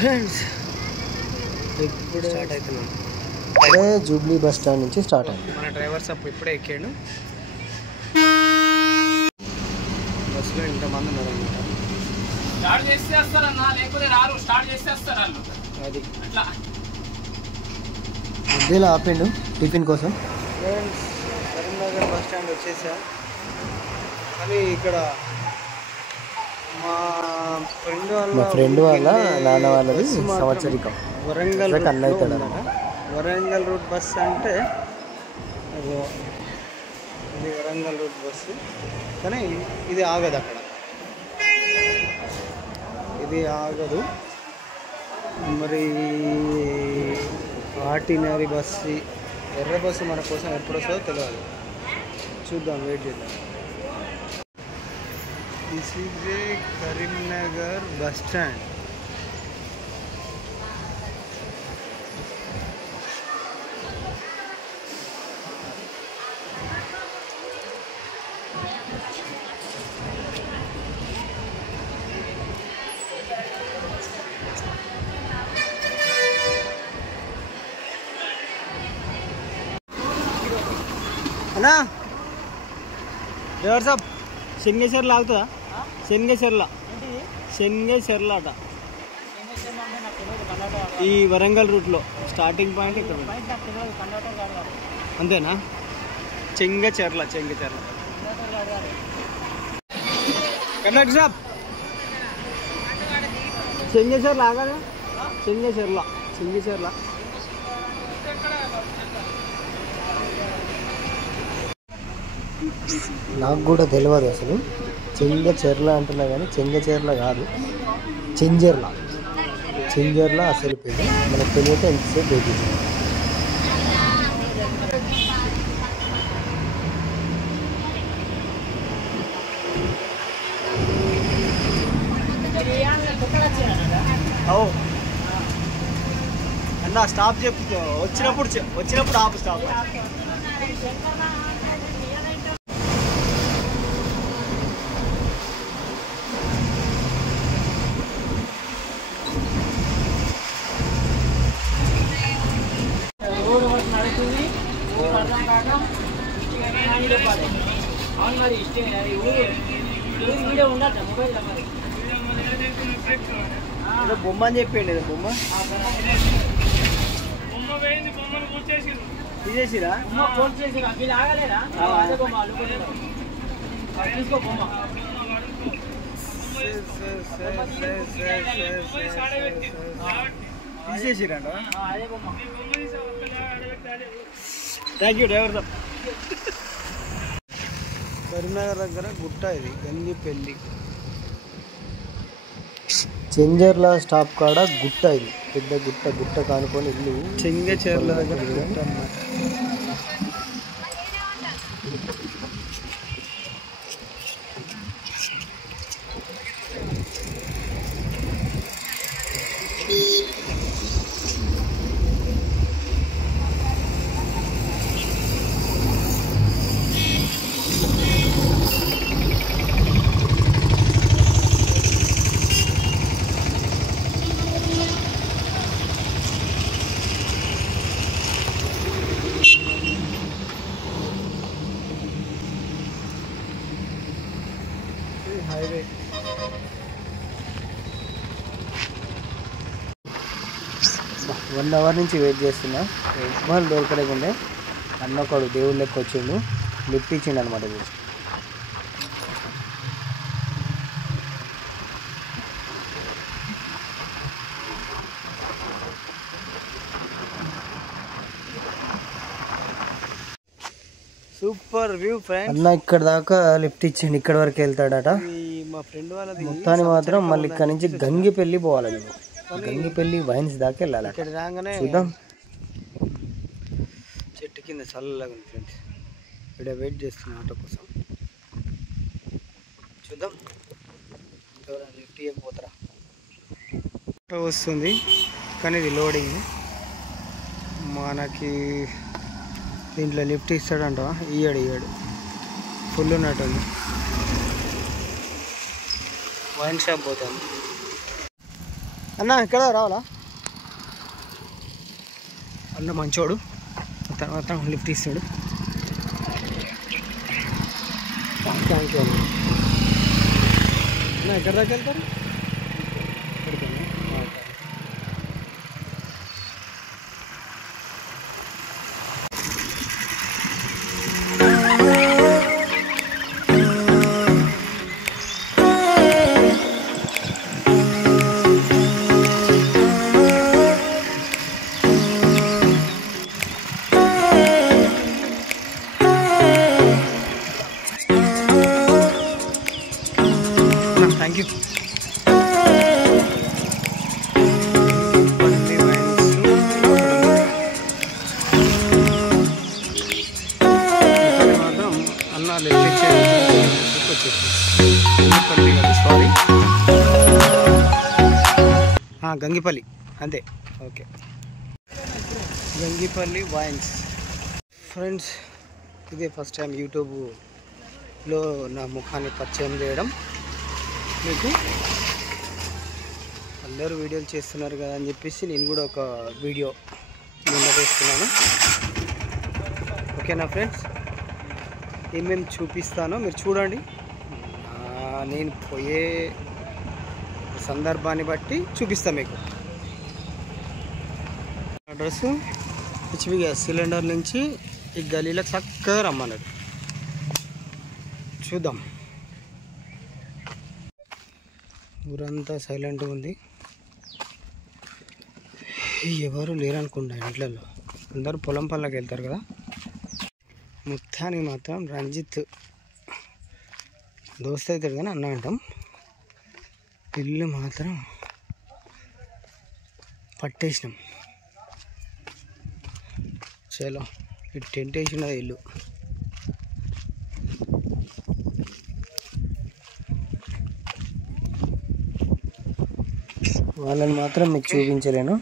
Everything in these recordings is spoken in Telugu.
ఫ్రెండ్స్ ఇప్పుడు స్టార్ట్ అవుతున్నాం. అదే జూబ్లీ బస్ స్టాండ్ నుంచి స్టార్ట్ అయింది. మన డ్రైవర్ సప్ ఇప్పుడే ఎక్కాడు. బస్సులో ఇంతమంది ఉన్నారు అన్నమాట. స్టార్ట్ చేసేస్తారన్నా, లేకపోతే రారు. స్టార్ట్ చేసేస్తారు వాళ్ళు. అది అట్లా మధ్యలో ఆపిండు టిఫిన్ కోసం. ఫ్రెండ్స్ కరీంనగర్ బస్ స్టాండ్ వచ్చేసా. కానీ ఇక్కడ మా ఫ్రెండ్ వాళ్ళ నాన్న వాళ్ళది సంవత్సరికం. వరంగల్ కన్నయ్య. వరంగల్ రూట్ బస్ అంటే ఇది వరంగల్ రూట్ బస్సు. కానీ ఇది ఆగదు, అక్కడ ఇది ఆగదు. మరి ఆర్డినరీ బస్సు, ఎర్ర బస్సు మన కోసం ఎప్పుడు వస్తుందో తెలియదు. చూద్దాం, వెయిట్ చేద్దాం. This is a Karimnagar bus stand. అన్నా డ్రైవర్ సాబ్, శనిగేశ్వర్లో ఆగుతుందా? శనిగేశ్వర్లో అట. ఈ వరంగల్ రూట్లో స్టార్టింగ్ పాయింట్ ఇక్కడ అంతేనా? చెంగచెర్ల కండక్టర్ సాబ్, శనిగేశ్వర్లో ఆగాలి. చెంగచెర్ల నాకు కూడా తెలియదు అసలు. చెంగచెర్ల అంటున్నా కానీ చెంగచెర్ల కాదు, చెంజర్ల అసలు పేరు. మనకు తెలియక ఎంతసేపు వెయిట్. అన్న స్టాప్ చెప్పు, వచ్చినప్పుడు ఆపు స్టాప్. బొమ్మ అని చెప్పండి. బొమ్మ తీసేసిరా? తీసేసిరా? థ్యాంక్ యూ డ్రైవర్ సాబ్. కరీంనగర్ దగ్గర గుట్ట, ఇది గంగిపల్లి. చెంజర్ల స్టాప్ కాడ గుట్ట, ఇది పెద్ద గుట్ట కానుకొని ఇల్లు. చెంగచెర్ల దగ్గర గుట్ట అన్నమాట. హైవే. వన్ అవర్ నుంచి వెయిట్ చేస్తున్నా, ఎవ్వరు దొరకలేకుండే. అన్నొకడు దేవుడు లెక్క వచ్చిండు, లిఫ్ట్ ఇచ్చిండు అనమాట. ఇది సూపర్ వ్యూ ఫ్రెండ్స్. అన్న ఇక్కడ దాకా లిఫ్ట్ ఇచ్చిండు, ఇక్కడ వరకు వెళ్తాడట. మా ఫ్రెండ్ వాళ్ళది. మొత్తాన్ని మాత్రం మళ్ళీ ఇక్కడ నుంచి గంగిపల్లి పోవాలి. గంగిపల్లి వైన్స్ దాకా వెళ్ళాలి. ఇక్కడ రాగానే చూద్దాం. చెట్టు కింద చల్లగా ఉంది ఫ్రెండ్స్. ఇక్కడ వెయిట్ చేస్తున్నా ఆటో కోసం. చూద్దాం ఎవరైనా లిఫ్ట్ ఇవ్వకపోతారా. ఆటో వస్తుంది కానీ ఇది లోడింగ్. మనకి దీంట్లో లిఫ్ట్ ఇస్తాడంట. ఇయ్యాడు ఫుల్ ఉన్నట్టుంది. వైన్ షాప్ పోతాను. అన్న ఇక్కడ రావాలా? అన్న మంచోడు, తర్వాత లిఫ్ట్ ఇస్తాడు. థ్యాంక్ యూ అన్న. ఎక్కడి దాకా వెళ్తారు? Thank you. మాత్రం అన్న వచ్చేసి సారీ గంగిపల్లి అంతే. Okay, Gangipalli wines. ఫ్రెండ్స్, ఇదే ఫస్ట్ టైం యూట్యూబ్లో నా ముఖాన్ని పరిచయం చేయడం. మీకు అందరూ వీడియోలు చేస్తున్నారు కదా అని చెప్పేసి నేను కూడా ఒక వీడియో చేస్తున్నాను. ఓకేనా ఫ్రెండ్స్? ఏమేమి చూపిస్తానో మీరు చూడండి. నేను పోయే సందర్భాన్ని బట్టి చూపిస్తాను మీకు. అడ్రస్ హెచ్పి గ్యాస్ సిలిండర్ నుంచి ఈ గలీలకు చక్కగా రమ్మన్నాడు. చూద్దాం. ఊరంతా సైలెంట్గా ఉంది, ఎవరు లేరనుకుంటా ఇంట్లలో. అందరూ పొలం పనులకు వెళ్తారు కదా. మొత్తానికి మాత్రం రంజిత్ దోస్త్ అవుతాడు కానీ అన్న అంటాం. ఇల్లు మాత్రం పట్టేసినాం. చలో, ఈ టెంట్ వేసినది ఇల్లు. వాళ్ళని మాత్రం మీకు చూపించలేను.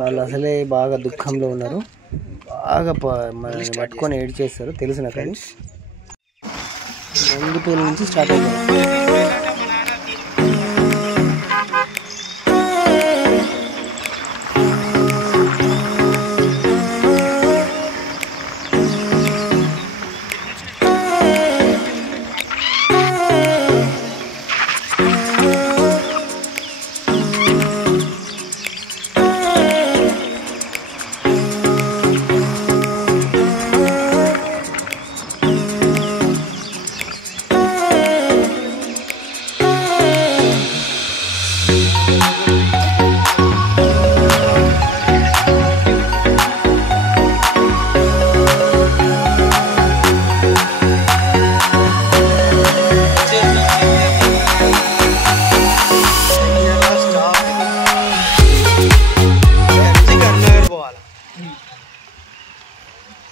వాళ్ళు అసలే బాగా దుఃఖంలో ఉన్నారు, బాగా పట్టుకొని ఏడ్చేస్తారు. తెలిసిన ఫ్రెండ్స్, గంగిపల్లి నుంచి స్టార్ట్ అవుతారు.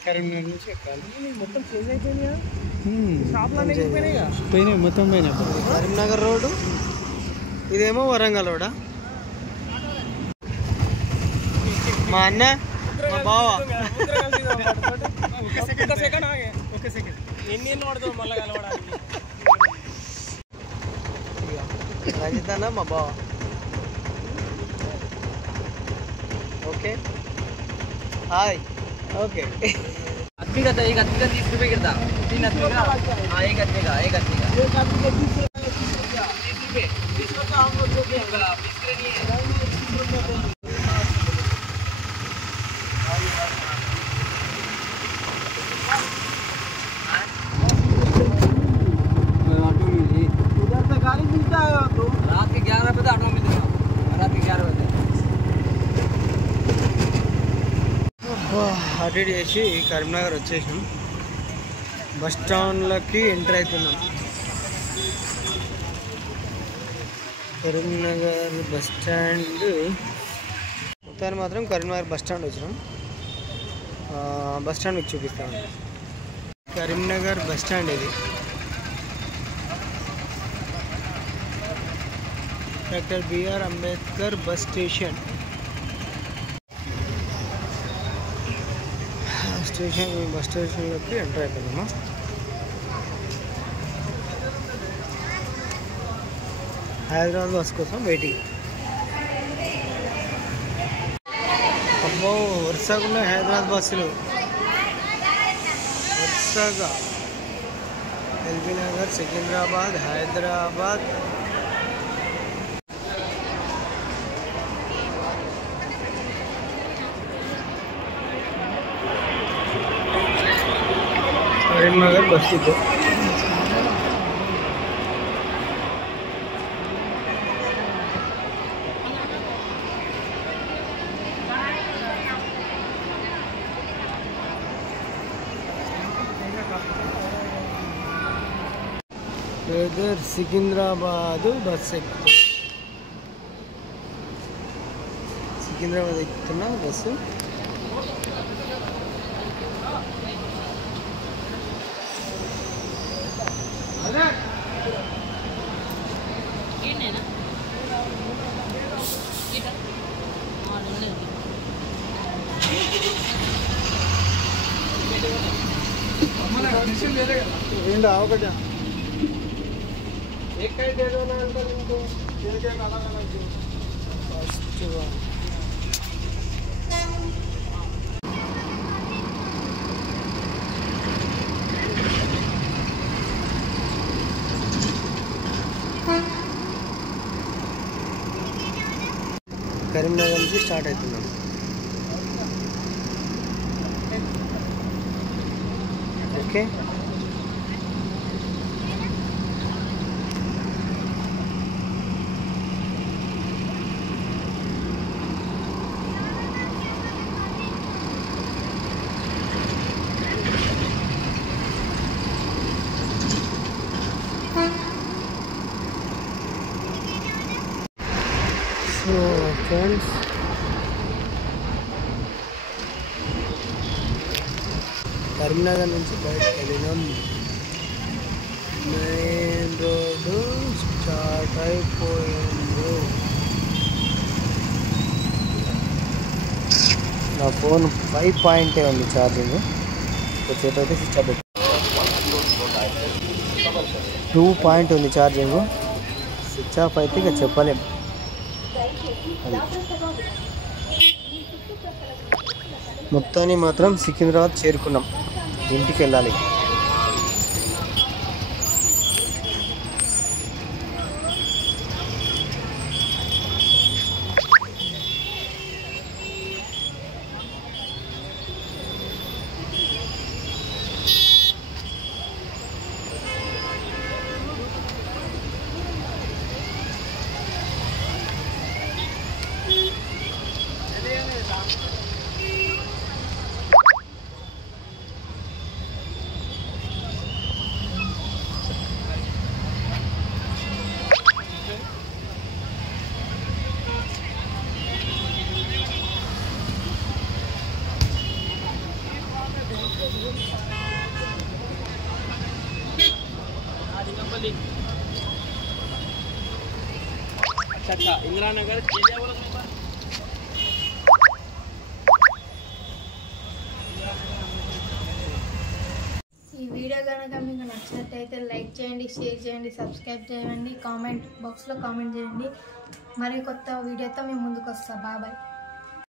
కరీంనగర్ నుంచి ఎక్కాలి. మొత్తం చేంజ్ అయిపోయినాయి, పోయినాయి మొత్తం పోయినాయి. కరీంనగర్ రోడ్డు, ఇదేమో వరంగల్ రోడా. మా అన్న, మా బావ రంజిత్ అన్న, మా బావ. Okay, hi. ओके अद्मी का एक अद्मी का 30 रुपये गिरता, 3 अद्मी का। हाँ, एक अद्मी का 30 रुपये। 20 का हम लोग जो भी 20 के लिए उधर से गाड़ी मिलता है तो रात के 11 बजे ऑटो मिलता है, रात के 11 बजे। అటు చేసి కరీంనగర్ వచ్చేసినాం. బస్ స్టాండ్లకి ఎంటర్ అవుతున్నాం. కరీంనగర్ బస్ స్టాండ్ మొత్తాన్ని మాత్రం కరీంనగర్ బస్ స్టాండ్ వచ్చినాం. బస్ స్టాండ్ మీకు చూపిస్తాను. కరీంనగర్ బస్ స్టాండ్ ఇది. Doctor BR Ambedkar bus station. Bus స్టేషన్లోకి ఎంటర్ అయిపోయిందమ్మా. హైదరాబాద్ బస్ కోసం వెయిటింగ్. అబ్బో వరుసగా ఉన్నాయి హైదరాబాద్ బస్సులు వరుసగా. LB Nagar, Secunderabad, Hyderabad. Karimnagar bus depot. Secunderabad bus ఎక్కు. సికింద్రాబాద్ ఎక్కుతున్నా బస్సు. ఒకటి కరీంనగర్ నుంచి స్టార్ట్ అవుతున్నాం. ఓకే సో ఫ్రెండ్స్ కరీంనగర్ నుంచి బయటకు వెళ్ళినాం. మెయిన్ రోడ్డు స్టార్ట్ అయిపోయింది. నా ఫోన్ 5 ఉంది ఛార్జింగ్. కొద్దిసేపు అయితే స్విచ్ ఆఫ్ 2 ఉంది ఛార్జింగ్. స్విచ్ ఆఫ్ అయితే ఇక చెప్పలేం. అది మొత్తాన్ని మాత్రం సికింద్రాబాద్ చేరుకున్నాం. ఇంటికి వెళ్ళాలి. अच्छा इंदिरा नगर ఈ వీడియో కనుక మీకు నచ్చినట్లయితే లైక్ చేయండి, షేర్ చేయండి, సబ్స్క్రైబ్ చేయండి, కామెంట్ బాక్స్లో కామెంట్ చేయండి. మరి కొత్త వీడియోతో మేము ముందుకు వస్తాం. Bye bye.